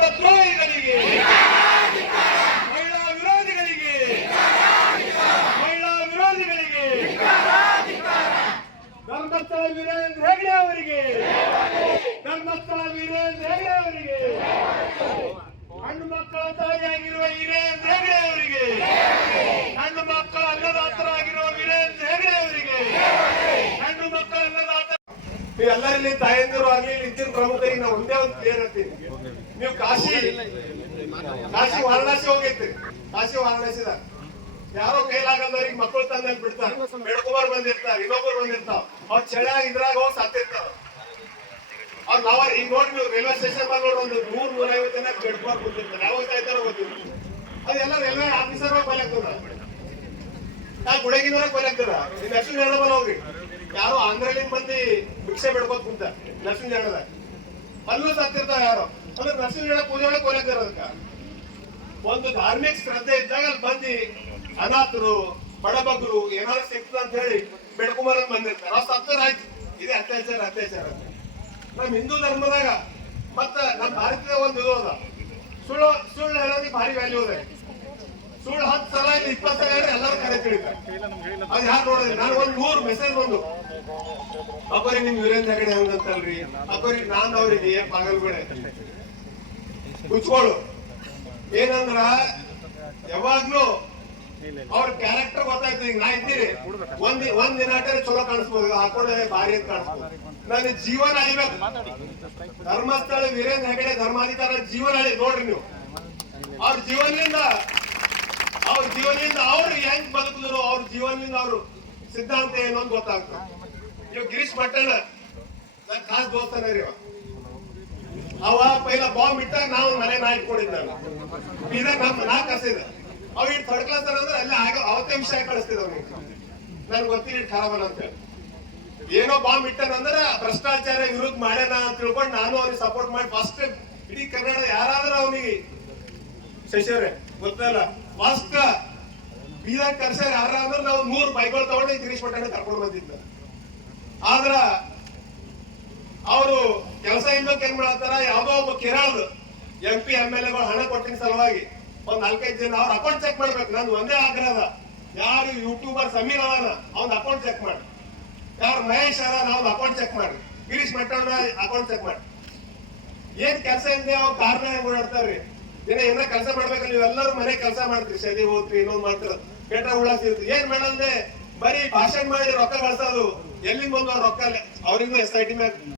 ಧರ್ಮದ್ರೋಹಿಗಳಿಗೆ ಮಹಿಳಾ ವಿರೋಧಿಗಳಿಗೆ ಮಹಿಳಾ ವಿರೋಧಿಗಳಿಗೆ ಧರ್ಮಸ್ಥಳ ವೀರೇಂದ್ರ ಹೆಗಡೆ ಅವರಿಗೆ ಧರ್ಮಸ್ಥಳ ವೀರೇಂದ್ರ ಹೆಗಡೆ ಅವರಿಗೆ ಹೆಣ್ಣು ಮಕ್ಕಳ ತಾಯಿಯಾಗಿರುವ ವೀರೇಂದ್ರ ಹೆಗಡೆ ಅವರಿಗೆ ಹೆಣ್ಣು ಮಕ್ಕಳ ಅನ್ನದಾತರಾಗಿರುವ ವೀರೇಂದ್ರ ಹೆಗಡೆ ಅವರಿಗೆ ಹೆಣ್ಣು ಮಕ್ಕಳ ಅನ್ನದಾತ ಎಲ್ಲರಲ್ಲಿ ತಾಯಂದಿರು ಆಗ್ಲಿ ಇದ್ದಿನ ಪ್ರಮುಖರಿಗೆ ನಾವು ಒಂದೇ ಒಂದು ಕ್ಲಿಯರ್ ಹೇಳ್ತೀನಿ. ನೀವು ಕಾಶಿ ಕಾಶಿ ವಾರಣಾಸಿ ಹೋಗೈತಿ. ಕಾಶಿ ವಾರಣಾಸಿದ ಯಾರೋ ಕೈಲಾಗಲ್ದವ್ರಿಗೆ ಮಕ್ಕಳು ತಂದಲ್ಲಿ ಬಿಡ್ತಾರೆ. ಬೆಳ್ಕೊಬಾರ್ ಬಂದಿರ್ತಾರೆ ಇನ್ನೊಬ್ಬರು ಬಂದಿರ್ತಾವ. ಅವ್ರ ಚಳಿ ಇದ್ರಾಗ ಹೋಗಿ ಸಾತಿರ್ತಾವ ಅವ್ರು ನಾವ ಈಗ ನೋಡಿ ನೀವು ರೈಲ್ವೆ ಸ್ಟೇಷನ್ ಬಂದ್ ಒಂದು ನೂರ್ ನೂರೈವತ್ತು ಜನ ಬೆಡ್ಕೊಬಾರ್ ಬಂದಿರ್ತಾರೆ ಯಾವ ಸಾಯ್ತಾರೋ ಗೊತ್ತಿಲ್ಲ. ಅದೆಲ್ಲ ರೈಲ್ವೆ ಆಫೀಸರ್ ಕೊಯ್ಲಾಗ್ತದ ನಾ ಗುಡಗಿನವ್ರ ಕೊಲೆ ಆಗ್ತದ ನಿನ್ನ ಹೆಸರು ಹೇಳಬಲ್ಲ ಹೋಗ್ರಿ. ಯಾರೋ ಆಂಧ್ರಲಿಂದ ಮಂದಿ ಭಿಕ್ಷೆ ಬೆಡ್ಕೋತ್ ಕುಂತ, ನರಸಿಂಹ ಹೇಳದ. ಅಲ್ಲೂ ಸತ್ತಿರ್ತಾವ ಯಾರೋ. ಅಂದ್ರೆ ನರಸಿಂಹ ಪೂಜೆ ಒಳಗೆ ಅದಕ್ಕ ಒಂದು ಧಾರ್ಮಿಕ ಶ್ರದ್ಧೆ ಇದ್ದಾಗ ಅಲ್ಲಿ ಬಂದು ಅನಾಥರು ಬಡಬಗ್ರು ಏನಾದ್ರು ಸಿಕ್ತದ ಅಂತ ಹೇಳಿ ಬೆಳ್ಕುಮಾರ ಬಂದಿರ್ತಾರೆ. ಅವ್ರು ಸತ್ತರ ಆಯ್ತು. ಇದೇ ಅತ್ಯಾಚಾರ ಅತ್ಯಾಚಾರ ಅಂತ. ನಮ್ ಹಿಂದೂ ಧರ್ಮದಾಗ ಮತ್ತ ನಮ್ಮ ಭಾರತದ ಒಂದು ಇದು ಅದ. ಸುಳ್ಳು ಸುಳ್ಳು ಹೇಳೋದಕ್ಕೆ ಭಾರಿ ವ್ಯಾಲ್ಯೂ ಅದ. ಸುಳ್ಳು ಹತ್ತು ಸಲ ಇಲ್ಲ, ಇಪ್ಪತ್ತು ಸಲ ಹೇಳಿದ್ರೆ ಎಲ್ಲರೂ ಕರೆ ತಿಳಿತಾರೆ ಅದು ಯಾರು ನೋಡಿದ್ರಿ ನಾನು ಒಂದ್ ನೂರು ಮೆಸೇಜ್ ಬಂದು, ಅಬ್ಬರಿ ನಿಮ್ ವೀರೇಂದ್ರ ಹೆಗಡೆ ಹಂಗಂತಲ್ರಿ? ಅಬ್ಬರಿ, ನಾನ್ ಅವ್ರಿಗೆ ಪಾಗಲ್ಗಡೆ ಕುಚ್ಕೊಳ್ಳು ಏನಂದ್ರ, ಯಾವಾಗ್ಲೂ ಅವ್ರ ಕ್ಯಾರೆಕ್ಟರ್ ಗೊತ್ತಾಯ್ತು. ಈಗ ನಾ ಇದ್ದೀರಿ ಒಂದ್ ಒಂದ್ ದಿನ ಚಲೋ ಕಾಣಿಸ್ಬೋದು. ಹಾಕೊಂಡೆ ಭಾರಿ ಅಂತ ಕಾಣಿಸ್ಬೋದು. ನನ್ನ ಜೀವನ ಅಳಿಬೇಕು. ಧರ್ಮಸ್ಥಳ ವೀರೇಂದ್ರ ಹೆಗಡೆ ಧರ್ಮಾಧಿಕಾರ ಜೀವನ ಅಳಿ ನೋಡ್ರಿ ನೀವು. ಅವ್ರ ಜೀವನದಿಂದ ಅವ್ರ ಜೀವನದಿಂದ ಅವ್ರು ಹೆಂಗ್ ಬದುಕಿದ್ರು, ಅವ್ರ ಜೀವನದಿಂದ ಅವರು ಸಿದ್ಧಾಂತ ಏನು ಅಂತ ಗೊತ್ತಾಗ್ತದೆ ಇವ್ ಗಿರೀಶ್ ಪಟ್ಟಣ ನನ್ ಖಾಸ್ ದೋಸ್ತಾನ ರೀ ಅವ. ಪೈಲ ಬಾಂಬ್ ಇಟ್ಟಾಗ ನಾವು ಮನೆ ನಾ ಇಟ್ಕೊಂಡಿದ್ದ ಇದ ನಮ್ಮ ನಾ ಕಸಿದ ಅವ ಇಟ್ ತಡ್ಕೊಳ್ತಾರ ಅಂದ್ರೆ ಅಲ್ಲಿ ಆಗ ಅವತ್ತೇ ವಿಷಯ ಕಳಿಸ್ತಿದ್ ಅವ್ನಿಗೆ. ಗೊತ್ತಿಲ್ಲ ಇಟ್ ಅಂತ ಹೇಳಿ. ಏನೋ ಬಾಂಬ್ ಇಟ್ಟನಂದ್ರ ಭ್ರಷ್ಟಾಚಾರ ವಿರುದ್ಧ ಮಾಡ್ಯಾನ ಅಂತ ತಿಳ್ಕೊಂಡು ನಾನು ಅವ್ನಿಗೆ ಸಪೋರ್ಟ್ ಮಾಡಿ ಫಸ್ಟ್ ಇಡೀ ಕನ್ನಡ ಯಾರಾದ್ರೂ ಅವನಿಗೆ ಶಶಿಯವ್ರೆ ಗೊತ್ತಲ್ಲ? ಫಸ್ಟ್ ಬೀದಾಗ ಕರ್ಸ್ಯಾರ ಯಾರ ಅಂದ್ರೆ ನಾವು ನೂರು ಬೈಕ್ಗಳು ತಗೊಂಡು ಗಿರೀಶ್ ಪಟ್ಟಣ ಕರ್ಕೊಂಡು ಬಂದಿದ್ದ ಆದ್ರ ಅವರು ಕೆಲಸ ಇಲ್ಲೋಕ್ ಏನ್ ಮಾಡತ್ತಾರ ಯಾವ್ದೋ ಒಬ್ಬ ಕೇರಳದ ಎಂ ಪಿ ಎಂ ಎಲ್ ಎಗಳು ಹಣ ಕೊಟ್ಟಿನ ಸಲುವಾಗಿ ಒಂದ್ ನಾಲ್ಕೈದು ಜನ ಅವ್ರ ಅಕೌಂಟ್ ಚೆಕ್ ಮಾಡ್ಬೇಕು. ನಂದು ಒಂದೇ ಆಗ್ರಹ. ಯಾರು ಯೂಟ್ಯೂಬರ್ ಸಮೀರ್ ಅದಾನ, ಅವ್ನ ಅಕೌಂಟ್ ಚೆಕ್ ಮಾಡಿ. ಯಾರು ಮಹೇಶ್ ಅದ ಅವ್ನ ಅಕೌಂಟ್ ಚೆಕ್ ಮಾಡಿ. ಗಿರೀಶ್ ಮಟ್ಟಣ್ಣ ಅಕೌಂಟ್ ಚೆಕ್ ಮಾಡಿ. ಏನ್ ಕೆಲಸ ಇಲ್ಲದೆ ಅವ್ರ ಕಾರಣ ಓಡಾಡ್ತಾರ್ರಿ? ದಿನ ಏನ ಕೆಲಸ ಮಾಡ್ಬೇಕಲ್ಲ ನೀವೆಲ್ಲರೂ ಮನೆ ಕೆಲಸ ಮಾಡ್ತೀರಿ. ಸರಿ ಹೋಗ್ತೀರಿ ಇನ್ನೊಂದು ಮಾಡ್ತೀರ. ಪೆಟ್ರ ಉಳ್ಳಾಕ್ತಿರ್ತೀರಿ ಏನ್ ಮಾಡಲ್ದೆ ಬರೀ ಭಾಷಣ ಮಾಡಿ ರೊಕ್ಕ ಗಳಿಸೋದು ಎಲ್ಲಿಂದ ಬಂದು ರೊಕ್ಕ ಅವ್ರಿಗೂ ಎಸ್ ಐ ಟಿ ಮ್ಯಾಗ